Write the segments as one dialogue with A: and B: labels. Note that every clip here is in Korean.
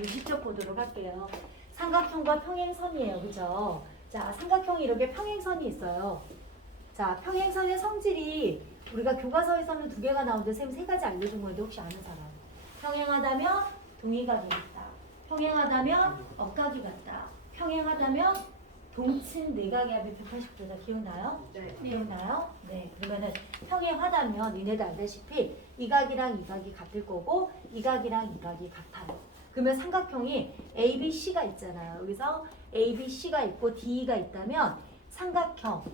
A: 우리 직접 보도록 할게요. 삼각형과 평행선이에요. 그죠? 자, 삼각형이 이렇게 평행선이 있어요. 자, 평행선의 성질이 우리가 교과서에서는 두 개가 나오는데 쌤 세 가지 알려준 건데 혹시 아는 사람? 평행하다면 동의각이 같다. 평행하다면 억각이 같다. 평행하다면 동친 내각의 합이 180도다. 기억나요?
B: 네.
A: 기억나요? 네. 그러면은 평행하다면 니네도 알다시피 이 각이랑 이 각이 같을 거고 이 각이랑 이 각이 같아요. 그러면 삼각형이 ABC가 있잖아요. 여기서 ABC가 있고 DE가 있다면 삼각형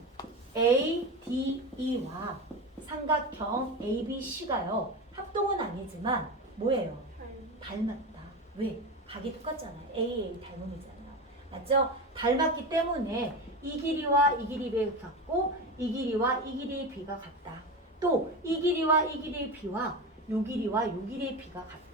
A: ADE와 삼각형 ABC가요. 합동은 아니지만 뭐예요? 닮았다. 왜? 각이 똑같잖아요. AA 닮음이잖아요. 맞죠? 닮았기 때문에 이 길이와 이 길이 비 같고 이 길이와 이 길이의 비가 같다. 또 이 길이와 이 길이의 비와 요 길이와 요 길이의 비가 같다.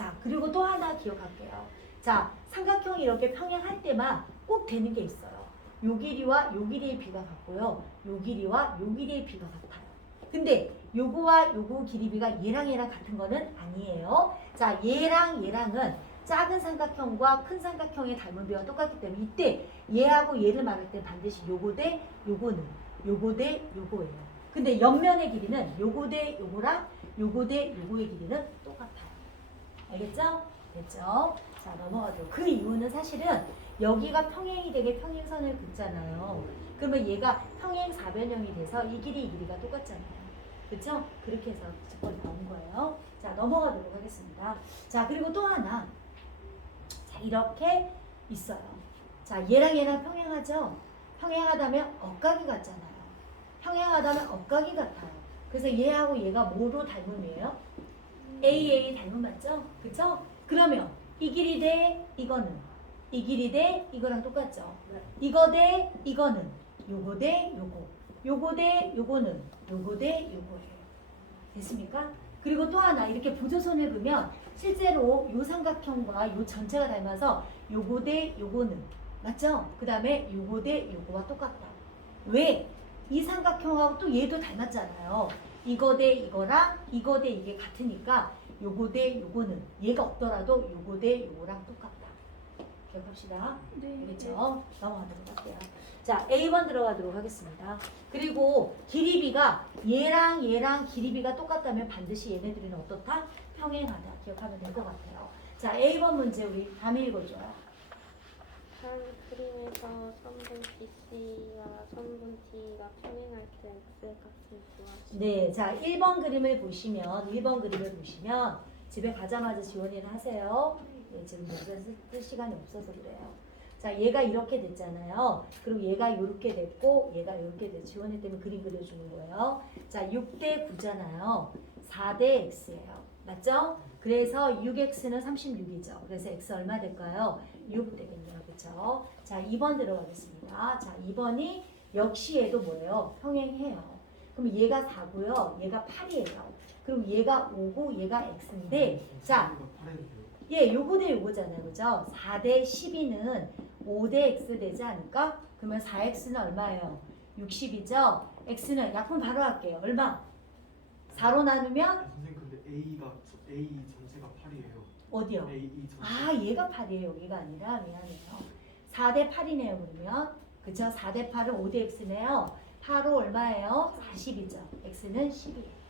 A: 자, 그리고 또 하나 기억할게요. 자, 삼각형이 이렇게 평행할 때만 꼭 되는 게 있어요. 요 길이와 요 길이의 비가 같고요. 요 길이와 요 길이의 비가 같아요. 근데 요거와 요거 길이비가 얘랑 얘랑 같은 거는 아니에요. 자, 얘랑 얘랑은 작은 삼각형과 큰 삼각형의 닮은 비가 똑같기 때문에 이때 얘하고 얘를 말할 때 반드시 요거 대 요거는 요거 대 요거예요. 근데 옆면의 길이는 요거 대 요거랑 요거 대 요거의 길이는 똑같아요. 알겠죠? 됐죠? 자, 넘어가도록. 그 이유는 사실은 여기가 평행이 되게 평행선을 긋잖아요. 그러면 얘가 평행 사변형이 돼서 이 길이 이 길이가 똑같잖아요. 그렇죠? 그렇게 해서 조건이 나온 거예요. 자, 넘어가도록 하겠습니다. 자, 그리고 또 하나. 자, 이렇게 있어요. 자, 얘랑 얘랑 평행하죠? 평행하다면 억각이 같잖아요. 평행하다면 억각이 같아요. 그래서 얘하고 얘가 뭐로 닮음이에요? AA 닮음 맞죠? 그쵸? 그러면 이 길이 대 이거는 이 길이 대 이거랑 똑같죠?
B: 네.
A: 이거 대 이거는 요거 대 요거 요거 대 요거는 요거 대 요거예요. 됐습니까? 그리고 또 하나 이렇게 보조선을 보면 실제로 요 삼각형과 요 전체가 닮아서 요거 대 요거는 맞죠? 그 다음에 요거 대 요거와 똑같다. 왜? 이 삼각형하고 또 얘도 닮았잖아요. 이거 대 이거랑 이거 대 이게 같으니까 요거 대 요거는 얘가 없더라도 요거 대 요거랑 똑같다. 기억합시다. 알겠죠? 넘어가도록 할게요. 자, A번 들어가도록 하겠습니다. 그리고 길이비가 얘랑 얘랑 길이비가 똑같다면 반드시 얘네들은 어떻다? 평행하다. 기억하면 될 것 같아요. 자, A번 문제 우리 다음에 읽어줘요.
C: 한 그림에서 선분 BC와 선분 D가 평행할 때
A: 네, 자, 1번 그림을 보시면, 1번 그림을 보시면 집에 가자마자 지원이를 하세요. 네, 지금 문제 쓸- 쓸 시간이 없어서 그래요. 자, 얘가 이렇게 됐잖아요. 그리고 얘가 이렇게 됐고, 얘가 이렇게 됐. 지원이 때문에 그림 그려주는 거예요. 자, 6대 9잖아요. 4대 x예요. 맞죠? 그래서 6x는 36이죠. 그래서 x 얼마 될까요? 6 되겠네요. 그쵸? 자, 2번 들어가겠습니다. 자, 2번이 역시 얘도 뭐예요? 평행해요. 그럼 얘가 4고요. 얘가 8이에요. 그리고 얘가 5고 얘가 x인데 자, 예, 요거 대 요거잖아요. 그죠? 4 대 12는 5대 x 되지 않을까? 그러면 4x는 얼마예요? 60이죠? x는 약분 바로 할게요. 얼마? 4로 나누면
D: 선생님 근데 A가 A 전체가 8이에요.
A: 어디요?
D: A 전체.
A: 아, 얘가 8이에요. 여기가 아니라 미안해요. 4대 8이네요. 그러면 그쵸? 4대 8은 5대 x네요. 8호 얼마예요? 40이죠. x는 10이에요.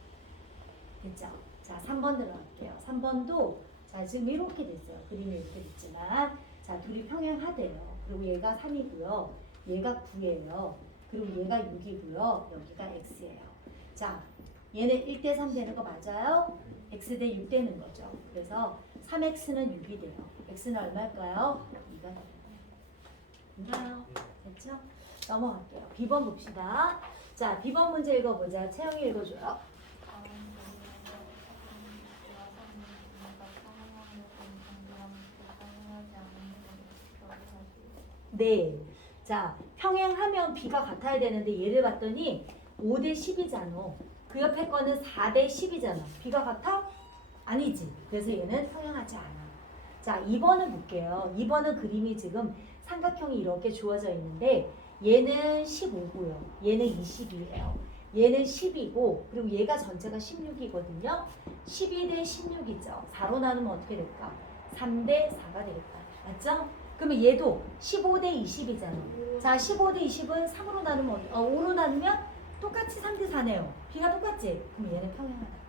A: 됐죠? 자, 3번 들어갈게요. 3번도 자, 지금 이렇게 됐어요. 그림이 이렇게 됐지만 자, 둘이 평행하대요. 그리고 얘가 3이고요. 얘가 9예요. 그리고 얘가 6이고요. 여기가 x예요. 자, 얘는 1대 3 되는 거 맞아요? x 대 6 되는 거죠. 그래서 3x는 6이 돼요. x는 얼마일까요? 2가 됩니다. 됐나요? 됐죠? 넘어갈게요. B번 봅시다. 자, B번 문제 읽어보자. 채영이 읽어줘요. 네. 자, 평행하면 B가 같아야 되는데 얘를 봤더니 5대 10이잖아. 그 옆에 거는 4대 10이잖아. B가 같아? 아니지. 그래서 얘는 평행하지 않아. 자, 2번을 볼게요. 2번은 그림이 지금 삼각형이 이렇게 주어져 있는데 얘는 15고요. 얘는 20이에요. 얘는 10이고 그리고 얘가 전체가 16이거든요. 12 대 16이죠. 4로 나누면 어떻게 될까? 3 대 4가 되겠다. 맞죠? 그러면 얘도 15 대 20이잖아. 자, 15 대 20은 3으로 나누면 어, 5로 나누면 똑같이 3 대 4네요. B가 똑같지? 그럼 얘는 평행하다.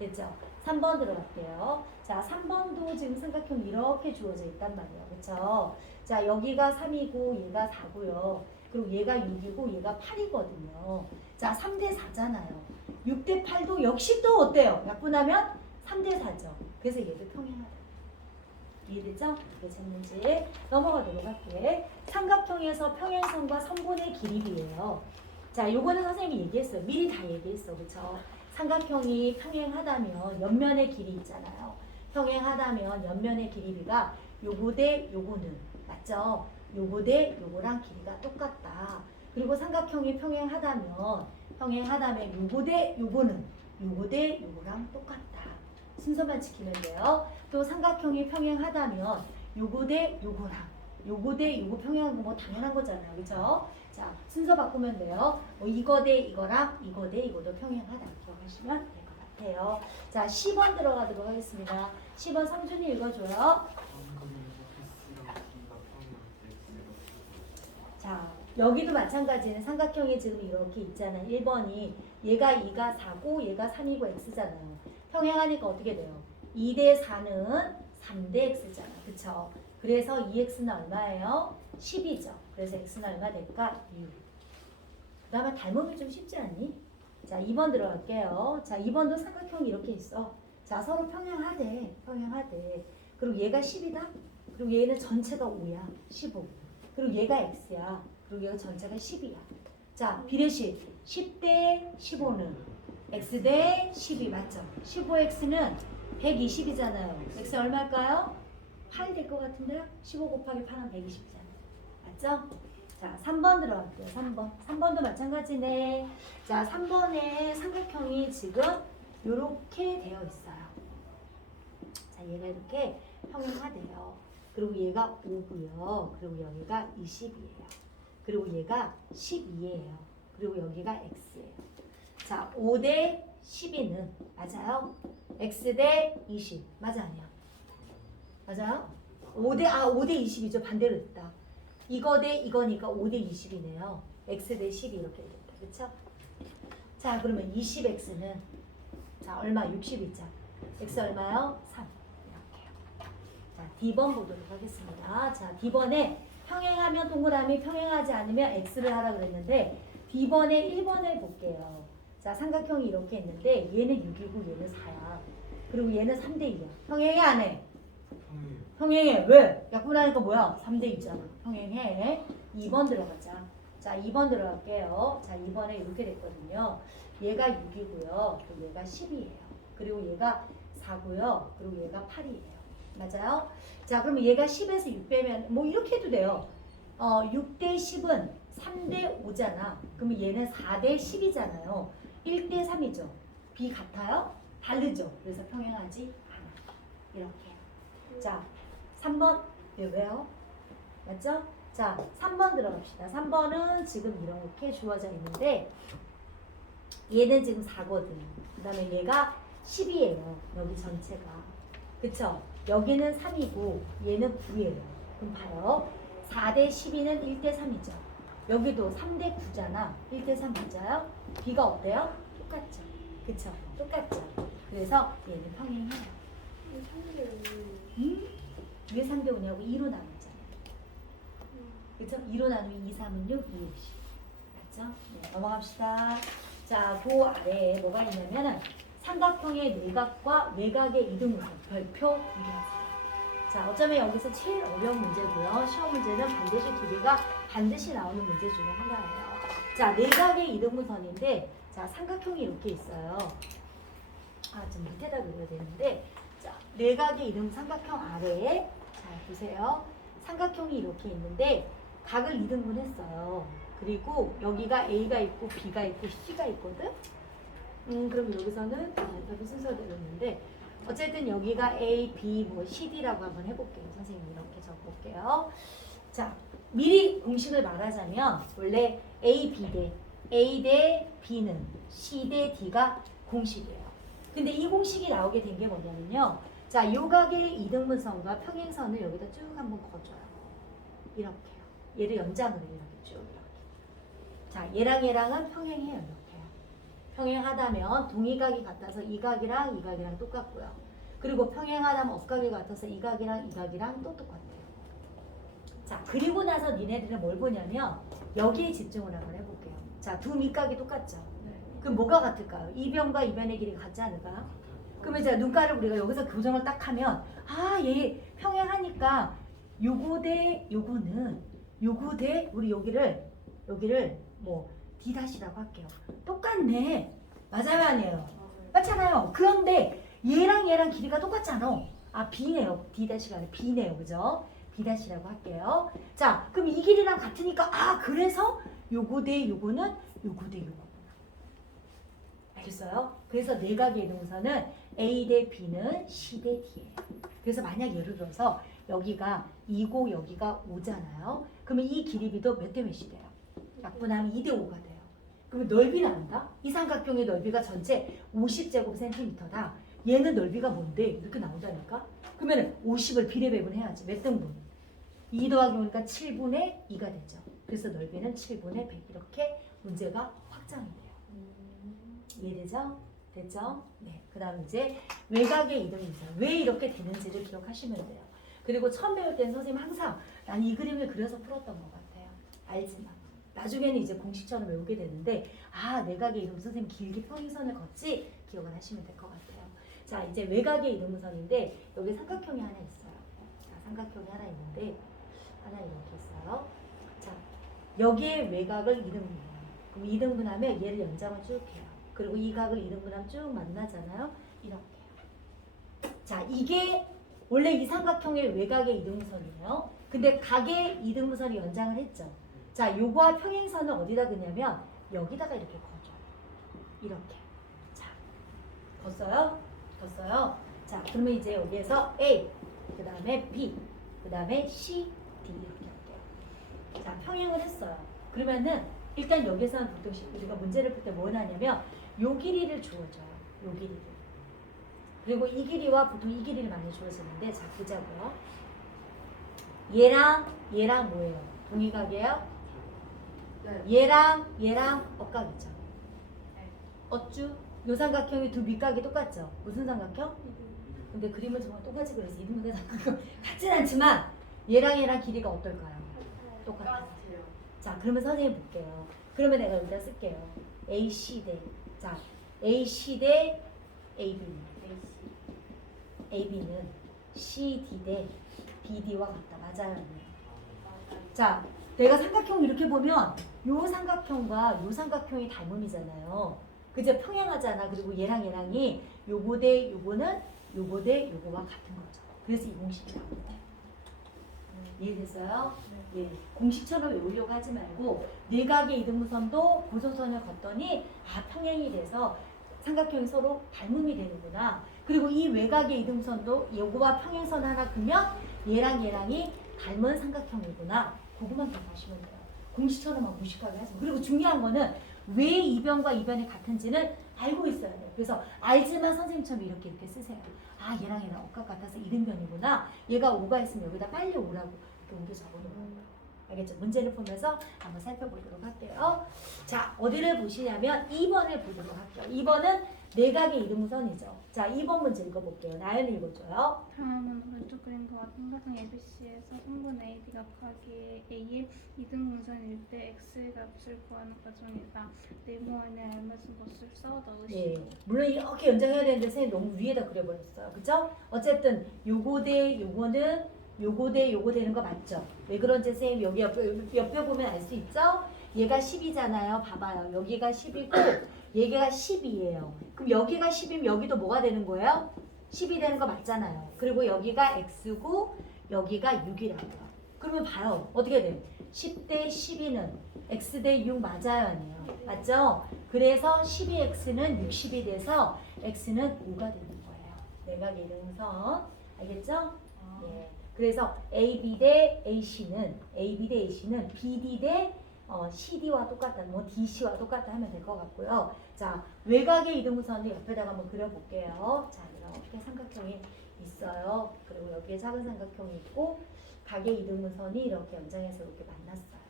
A: 됐죠? 3번 들어갈게요. 자, 3번도 지금 삼각형 이렇게 주어져 있단 말이에요. 그쵸? 자, 여기가 3이고 얘가 4고요. 그리고 얘가 6이고 얘가 8이거든요. 자, 3대 4잖아요. 6대 8도 역시 또 어때요? 약분하면 3대 4죠. 그래서 얘도 평행하다. 이해되죠? 문제 넘어가도록 할게. 삼각형에서 평행선과 선분의 길이비예요. 자, 요거는 선생님이 얘기했어요. 미리 다 얘기했어. 그쵸? 삼각형이 평행하다면 옆면의 길이 있잖아요. 평행하다면 옆면의 길이비가 요거 대 요거는 맞죠? 요거 대 요거랑 길이가 똑같다. 그리고 삼각형이 평행하다면 평행하다면 요거 대 요거는 요거 대 요거랑 똑같다. 순서만 지키면 돼요. 또 삼각형이 평행하다면 요거 대 요거랑 요거 대 요거 평행한 거 뭐 당연한 거잖아요. 그죠? 자, 순서 바꾸면 돼요. 뭐 이거 대 이거랑 이거 대 이거도 평행하다. 기억하시면 될 것 같아요. 자, 10번 들어가도록 하겠습니다. 10번 성준이 읽어줘요. 자, 여기도 마찬가지는 삼각형이 지금 이렇게 있잖아요. 1번이 얘가 2가 4고 얘가 3이고 x잖아요. 평행하니까 어떻게 돼요? 2 대 4는 3대 x잖아. 그쵸? 그래서 2x는 얼마예요? 10이죠. 그래서 x는 얼마 될까? 6. 그 다음에 닮으면 좀 쉽지 않니? 자, 2번 들어갈게요. 자, 2번도 삼각형이 이렇게 있어. 자, 서로 평행하대. 평행하대. 그리고 얘가 10이다? 그리고 얘는 전체가 5야. 15. 그리고 얘가 x야. 그리고 얘가 전체가 10이야. 자, 비례식 10대 15는 x 대 12 맞죠? 15x는 120이잖아요. x 얼마일까요? 8 될 것 같은데요? 15 곱하기 8은 120이잖아요. 맞죠? 자, 3번 들어갈게요. 3번. 3번도 마찬가지네. 자, 3번에 삼각형이 지금 이렇게 되어 있어요. 자, 얘가 이렇게 평행하대요. 그리고 얘가 5고요. 그리고 여기가 20이에요. 그리고 얘가 12예요. 그리고 여기가 x예요. 자, 5대 12는 맞아요? x 대 20. 맞아 아니야? 맞아요? 5대 아 5대 20이죠. 반대로 됐다. 이거 대 이거니까 5 대 20이네요. x 대 10이 이렇게 됐다. 그렇죠? 자, 그러면 20x는 자, 얼마? 60 있죠. x 얼마요? 3. 이렇게요. 자, D번 보도록 하겠습니다. 자, D번에 평행하면 동그라미, 평행하지 않으면 X를 하라 그랬는데 D번에 1번을 볼게요. 자, 삼각형이 이렇게 있는데 얘는 6이고 얘는 4야. 그리고 얘는 3대 2야. 평행해 안 해?
D: 평행해.
A: 왜? 약분하니까 뭐야? 3대 2잖아. 평행해. 2번 들어가자. 자, 2번 들어갈게요. 자, 2번에 이렇게 됐거든요. 얘가 6이고요. 그리고 얘가 10이에요. 그리고 얘가 4고요. 그리고 얘가 8이에요. 맞아요? 자, 그러면 얘가 10에서 6 빼면 뭐 이렇게 해도 돼요. 어, 6대 10은 3대 5잖아. 그러면 얘는 4대 10이잖아요. 1대 3이죠. B 같아요? 다르죠. 그래서 평행하지 않아. 이렇게. 자, 3번 왜 왜요? 맞죠? 자, 3번 들어갑시다. 3번은 지금 이렇게 주어져 있는데 얘는 지금 4거든. 그 다음에 얘가 10이에요. 여기 전체가. 그쵸? 여기는 3이고 얘는 9예요. 그럼 봐요. 4대 12는 1대 3이죠. 여기도 3대 9잖아. 1대 3 맞아요? B가 어때요? 똑같죠. 그쵸? 똑같죠. 그래서 얘는 평행해요. 음? 왜 3대 5냐고 2로 나눴잖아요. 그쵸? 2로 나누면 2, 3은 6, 2, 60. 맞죠? 네, 넘어갑시다. 자, 그 아래에 뭐가 있냐면은 삼각형의 내각과 외곽의 이등분선 별표 구분하세요. 자, 어쩌면 여기서 제일 어려운 문제고요. 시험 문제는 반드시 두 개가 반드시 나오는 문제 중에 하나예요. 자, 내각의 이등분선인데, 자, 삼각형이 이렇게 있어요. 아, 좀 밑에다 그려야 되는데, 자, 내각의 이등 삼각형 아래에, 자, 보세요. 삼각형이 이렇게 있는데, 각을 이등분 했어요. 그리고 여기가 A가 있고 B가 있고 C가 있거든. 음, 그럼 여기서는 아, 여기 순서대로 있는데 어쨌든 여기가 A, B, 뭐 C, D라고 한번 해볼게요. 선생님 이렇게 적어볼게요. 자, 미리 공식을 말하자면 원래 A, B 대 A 대 B는 C 대 D가 공식이에요. 근데 이 공식이 나오게 된 게 뭐냐면요. 자, 요각의 이등분선과 평행선을 여기다 쭉 한번 거줘요. 이렇게요. 얘를 해요. 이렇게 쭉 이렇게. 자, 얘랑 얘랑은 평행해요. 이렇게. 평행하다면 동이각이 같아서 이 각이랑 이 각이랑 똑같고요. 그리고 평행하다면 억각이 같아서 이 각이랑 이 각이랑 또 똑같아요. 자, 그리고 나서 니네들은 뭘 보냐면 여기에 집중을 한번 해볼게요. 자, 두 밑각이 똑같죠? 그럼 뭐가 같을까요? 이변과 이변의 길이가 같지 않을까요? 그러면 이제 눈가를 우리가 여기서 교정을 딱 하면 아, 얘 평행하니까 요거 대 요거는 요거 대 우리 여기를 여기를 뭐 D 다시라고 할게요. 똑같네. 맞아요, 아니에요? 맞잖아요. 그런데 얘랑 얘랑 길이가 똑같잖아. 아, B네요. D 다시가 아니라 B네요. 그죠? B 다시라고 할게요. 자, 그럼 이 길이랑 같으니까 아, 그래서 요거 대 요거는 요거 대 요거. 알겠어요? 그래서 내각의 이동선은 A 대 B는 C 대 D예요. 그래서 만약 예를 들어서 여기가 2고 여기가 5잖아요. 그러면 이 길이비도 몇 대 몇이 돼요? 약분하면 2대 5가 돼요. 그러면 넓이 나온다? 이 삼각형의 넓이가 전체 50제곱센티미터다. 얘는 넓이가 뭔데? 이렇게 나온다니까? 그러면 50을 비례배분 해야지. 몇 등분? 2 더하기 오니까 7분의 2가 되죠. 그래서 넓이는 7분의 100 이렇게 문제가 확장이 돼요. 이해되죠? 됐죠? 네. 그 다음 이제 외곽의 이동입니다. 왜 이렇게 되는지를 기억하시면 돼요. 그리고 처음 배울 때는 선생님 항상 난 이 그림을 그려서 풀었던 것 같아요. 알지만. 나중에는 이제 공식처럼 외우게 되는데 아 내각의 이동 선생님 길게 평행선을 걷지 기억을 하시면 될 것 같아요. 자 이제 외곽의 이동선인데 여기 삼각형이 하나 있어요. 자 삼각형이 하나 있는데 하나 이렇게 있어요. 자 여기에 외곽을 이등분해요. 그럼 이등분하면 얘를 연장을 쭉 해요. 그리고 이 각을 이등분하면 쭉 만나잖아요. 이렇게. 자, 이게 원래 이 삼각형의 외곽의 이등분선이에요. 근데 각의 이등분선이 연장을 했죠. 자, 요거와 평행선을 어디다 그냐면 여기다가 이렇게 거줘요. 이렇게. 자, 걷어요? 걷어요? 자, 그러면 이제 여기에서 A, 그 다음에 B, 그 다음에 C, D 이렇게 할게요. 자, 평행을 했어요. 그러면은 일단 여기서는 보통 시- 우리가 문제를 풀때뭘 하냐면 요 길이를 주어줘요. 요 길이를. 그리고 이 길이와 보통 이 길이를 많이 주어지는데 자 보자고요. 얘랑 얘랑 뭐예요? 동의각이에요? 얘랑 얘랑 억각이죠. 어쭈? 요 삼각형이 두 밑각이 똑같죠? 무슨 삼각형? 근데 그림은 정말 똑같이 그려서 이등분의 삼각형 같진 않지만 얘랑 얘랑 길이가 어떨까요? 똑같아요. 자, 그러면 선생님 볼게요. 그러면 내가 여기다 쓸게요. AC 대, 자, AC 대 AB. AB는 CD 대 BD와 같다. 맞아요? 자, 내가 삼각형 이렇게 보면 요 삼각형과 요 삼각형이 닮음이잖아요. 그죠? 평행하잖아. 그리고 얘랑 얘랑이 요거 대 요거는 요거 대 요거와 같은 거죠. 그래서 이 공식이 나옵니다. 이해됐어요? 예, 공식처럼 외우려고 하지 말고 내각의 이등분선도 고정선을 걷더니 아 평행이 돼서 삼각형이 서로 닮음이 되는구나. 그리고 이 외곽의 이등분선도 요거와 평행선 하나 그면 얘랑 얘랑이 닮은 삼각형이구나. 그것만 기억하시면 돼요. 공식처럼만 무식하게 마. 그리고 중요한 거는 왜 이변과 이변이 같은지는 알고 있어야 돼요. 그래서 알지만 선생님처럼 이렇게 이렇게 쓰세요. 아 얘랑 얘랑 억각 같아서 이등변이구나. 얘가 오가 있으면 여기다 빨리 오라고 이렇게 옮겨 거예요. 알겠죠? 문제를 보면서 한번 살펴보도록 할게요. 자, 어디를 보시냐면 2번을 보도록 할게요. 2번은 내각의 이등선이죠. 자, 2번 문제 읽어볼게요. 나연이 읽어줘요.
B: 다음은 오른쪽 그림과 삼각형 ABC에서 3분의 AB가 각이 A의 이등분선일 때 X 값을 구하는 과정이다. 네모 안에 알맞은 것을 써
A: 네, 물론 이렇게 연장해야 되는데 선생님 너무 위에다 그려버렸어요. 그죠? 어쨌든 요거 대 요거는 요거 대 요거 되는 거 맞죠? 왜 그런지 선생님 여기 옆에, 옆에 보면 알 수 있죠? 얘가 10이잖아요. 봐봐요. 여기가 10이고 얘가 12예요. 그럼 여기가 10이면 여기도 뭐가 되는 거예요? 10이 되는 거 맞잖아요. 그리고 여기가 x고 여기가 6이라고요. 그러면 봐요. 어떻게 돼? 10대 12는 x 대 6 맞아요, 아니에요? 맞죠? 그래서 12x는 60이 돼서 x는 5가 되는 거예요. 내각 이등선. 알겠죠? 예. 그래서 AB 대 AC는 AB 대 AC는 BD 대 어, CD와 똑같다, 뭐 DC와 똑같다 하면 될 것 같고요. 자, 외곽의 이등분선을 옆에다가 한번 그려볼게요. 자, 이렇게 삼각형이 있어요. 그리고 여기에 작은 삼각형이 있고 각의 이등분선이 이렇게 연장해서 이렇게 만났어요.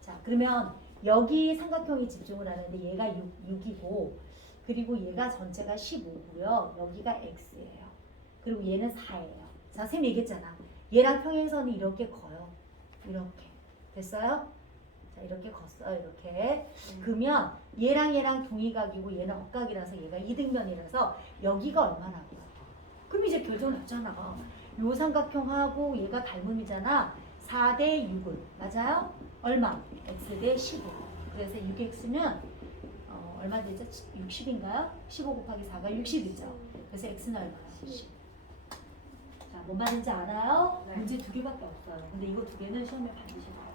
A: 자, 그러면 여기 삼각형이 집중을 하는데 얘가 6, 6이고 그리고 얘가 전체가 15고요. 여기가 x예요. 그리고 얘는 4예요. 자, 쌤 얘기했잖아. 얘랑 평행선이 이렇게 커요. 이렇게. 됐어요? 자, 이렇게 걷어요. 이렇게. 그러면 얘랑 얘랑 동의각이고 얘는 억각이라서 얘가 이등변이라서 여기가 얼마나 고요? 그럼 이제 결정 났잖아. 요 삼각형하고 얘가 닮음이잖아. 4대 6을 맞아요? 얼마? x 대 15. 그래서 6x는 어, 얼마 되죠? 60인가요? 15 곱하기 4가 60이죠. 그래서 x는 얼마나? 10. 자, 뭔 말인지 알아요?
E: 네.
A: 문제 두 개밖에 없어요. 근데 이거 두 개는 시험에 반드시 나와요.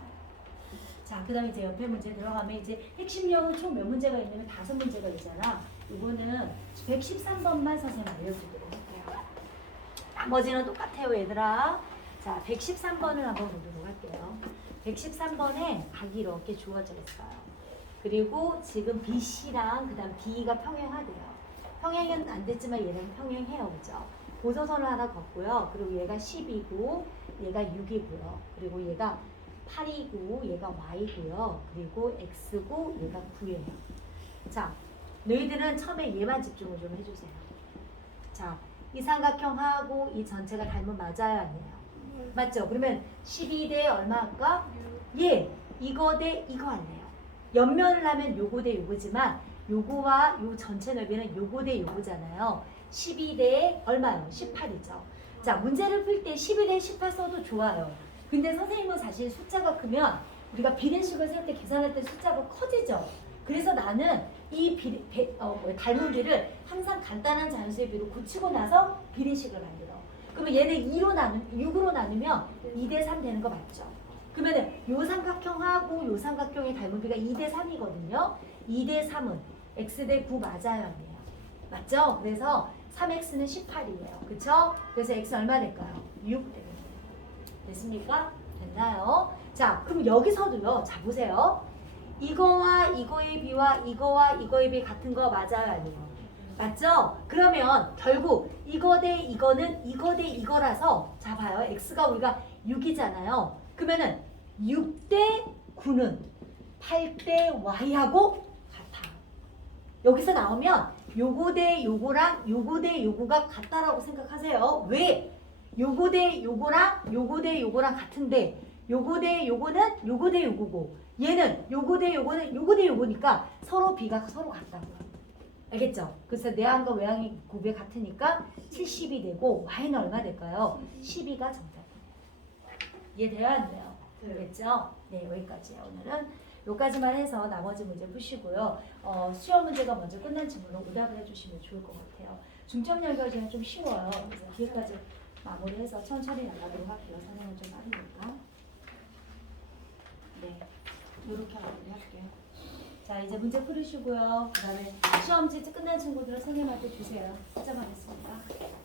A: 자, 그 다음에 이제 옆에 문제 들어가면 이제 핵심형은 총 몇 문제가 있냐면 다섯 문제가 있잖아. 이거는 113번만 선생님 알려드리도록 할게요. 나머지는 똑같아요, 얘들아. 자, 113번을 한번 보도록 할게요. 113번에 각이 이렇게 주어져 있어요. 그리고 지금 BC랑 그 다음 D가 평행하대요. 평행은 안 됐지만 얘는 평행해요, 그죠? 고소선을 하나 걷고요. 그리고 얘가 10이고, 얘가 6이고요. 그리고 얘가 8이고, 얘가 Y고요. 그리고 X고, 얘가 9예요. 자, 너희들은 처음에 얘만 집중을 좀 해주세요. 자, 이 삼각형하고 이 전체가 닮은 맞아요, 아니에요? 맞죠? 그러면 12 대 얼마 할까? 예, 이거 대 이거 할래요. 연면을 하면 요거 대 요거지만 요거와 요 전체 넓이는 요거 대 요거잖아요. 12대 얼마요? 18이죠. 자, 문제를 풀 때 12대 18 써도 좋아요. 근데 선생님은 사실 숫자가 크면 우리가 비례식을 쓸 때 계산할 때 숫자가 커지죠. 그래서 나는 이 비례, 배, 어, 닮은 비를 항상 간단한 자연수의 비로 고치고 나서 비례식을 만들어. 그러면 얘는 2로 나누, 6으로 나누면 2대 3 되는 거 맞죠? 그러면은 요 삼각형하고 요 삼각형의 닮은 비가 2대 3이거든요. 2대 3은 x 대 9 맞아요, 아니에요? 맞죠? 그래서 3x는 18이에요. 그쵸? 그래서 x 얼마 될까요? 6 됩니다. 됐습니까? 됐나요? 자, 그럼 여기서도요. 자, 보세요. 이거와 이거의 비와 이거와 이거의 비 같은 거 맞아요, 아니에요? 맞죠? 그러면 결국 이거 대 이거는 이거 대 이거라서 자 봐요. x가 우리가 6이잖아요. 그러면은 6 대 9는 8 대 y하고 같아. 여기서 나오면 요거 대 요거랑 요거 대 요거가 같다라고 생각하세요. 왜? 요거 대 요거랑 요거 대 요거랑 같은데 요거 대 요거는 요거 대 요거고 얘는 요거 대 요거는 요거 대 요거니까 서로 비가 서로 같다고요. 알겠죠? 그래서 내항과 외항이 곱이 같으니까 70이 되고 y는 얼마 될까요? 12가 정답입니다. 이해돼요? 안 돼요? 알겠죠? 네, 여기까지예요. 오늘은 여기까지만 해서 나머지 문제 푸시고요. 어, 수험 문제가 먼저 끝난 질문으로 오답을 해주시면 좋을 것 같아요. 중점 연결제는 좀 쉬워요. 그래서 뒤에까지 마무리해서 천천히 나가도록 할게요. 선생님은 좀 빠르니까. 네, 이렇게 마무리할게요. 자, 이제 문제 풀으시고요. 그 다음에 시험지 끝난 친구들은 선생님한테 주세요. 수정하겠습니다.